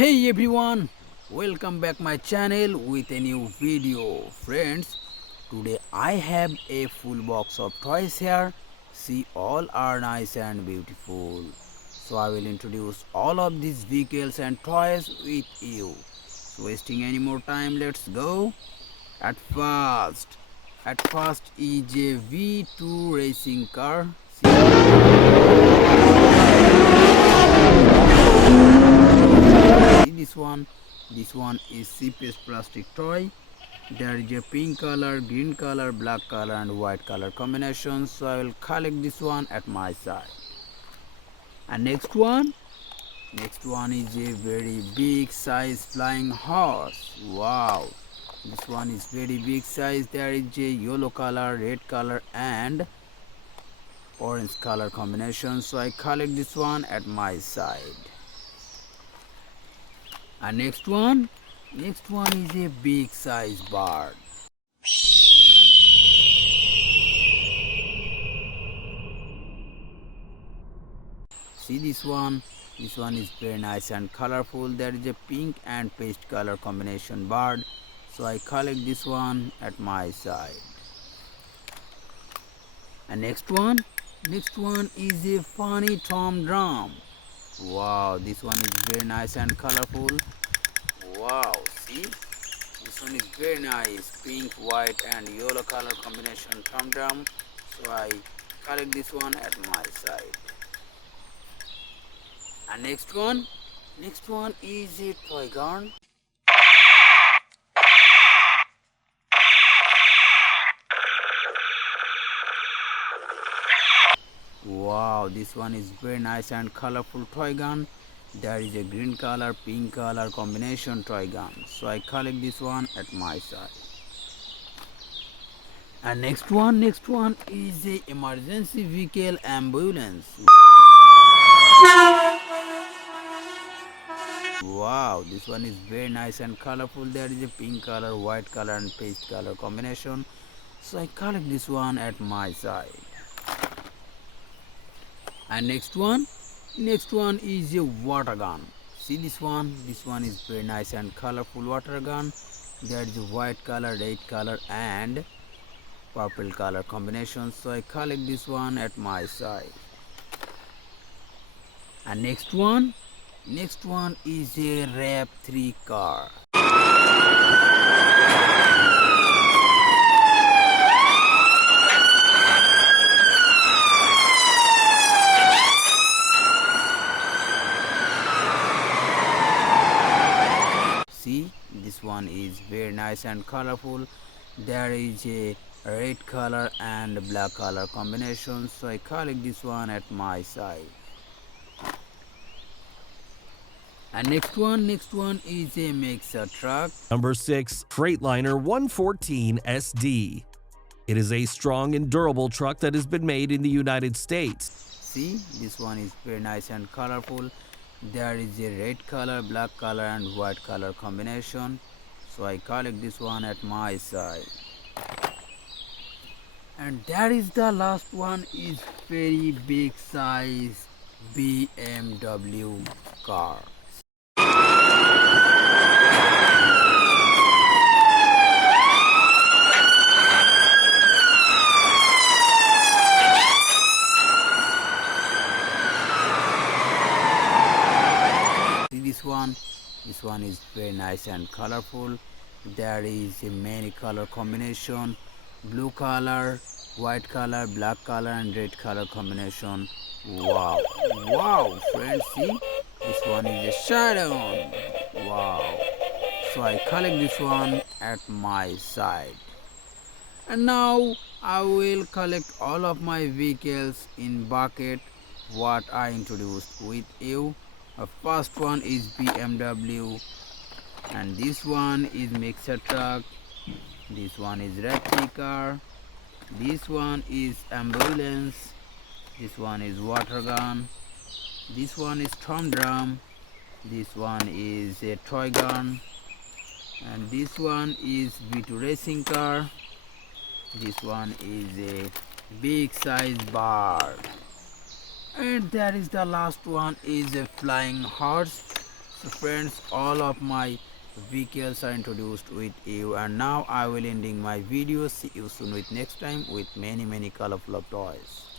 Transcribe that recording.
Hey everyone, welcome back my channel with a new video. Friends, today I have a full box of toys here. See, all are nice and beautiful. So I will introduce all of these vehicles and toys with you. So wasting any more time, let's go. At first is a V2 racing car. See this one is CPS plastic toy. There is a pink color, green color, black color and white color combination, so I will collect this one at my side. And next one is a very big size flying horse. Wow, this one is very big size. There is a yellow color, red color and orange color combination, so I collect this one at my side. And next one is a big size bird. See this one is very nice and colorful. There is a pink and paste color combination bird, so I collect this one at my side. And next one is a funny tom drum. Wow, this one is very nice and colorful. Wow, see, this one is very nice, pink, white and yellow color combination tom drum, so I collect this one at my side. And next one is a toy gun. Wow, this one is very nice and colorful toy gun. There is a green color, pink color combination toy gun, so I collect this one at my side. And next one is a emergency vehicle ambulance. Wow, this one is very nice and colorful. There is a pink color, white color and paste color combination, so I collect this one at my side. And next one is a water gun. See this one is very nice and colorful water gun. There is a white color, red color and purple color combination, so I collect this one at my side. And next one is a RAV 3 car. See, this one is very nice and colorful. There is a red color and black color combination, so I collect this one at my side. And next one is a mixer truck. Number 6, Freightliner 114 SD. It is a strong and durable truck that has been made in the United States. See, this one is very nice and colorful. There is a red color, black color and white color combination, so I collect this one at my side. And there is the last one is very big size BMW car. This one is very nice and colorful. There is a many color combination, blue color, white color, black color and red color combination. Wow friends, see, this one is a shadow. Wow, so I collect this one at my side. And now I will collect all of my vehicles in bucket what I introduced with you. The first one is BMW, and this one is mixer truck, this one is replica, this one is ambulance, this one is water gun, this one is tom drum, this one is a toy gun, and this one is V2 racing car, this one is a big size bird. And there is the last one is a flying horse. So friends, all of my vehicles are introduced with you, and now I will ending my video. See you soon with next time with many colorful of toys.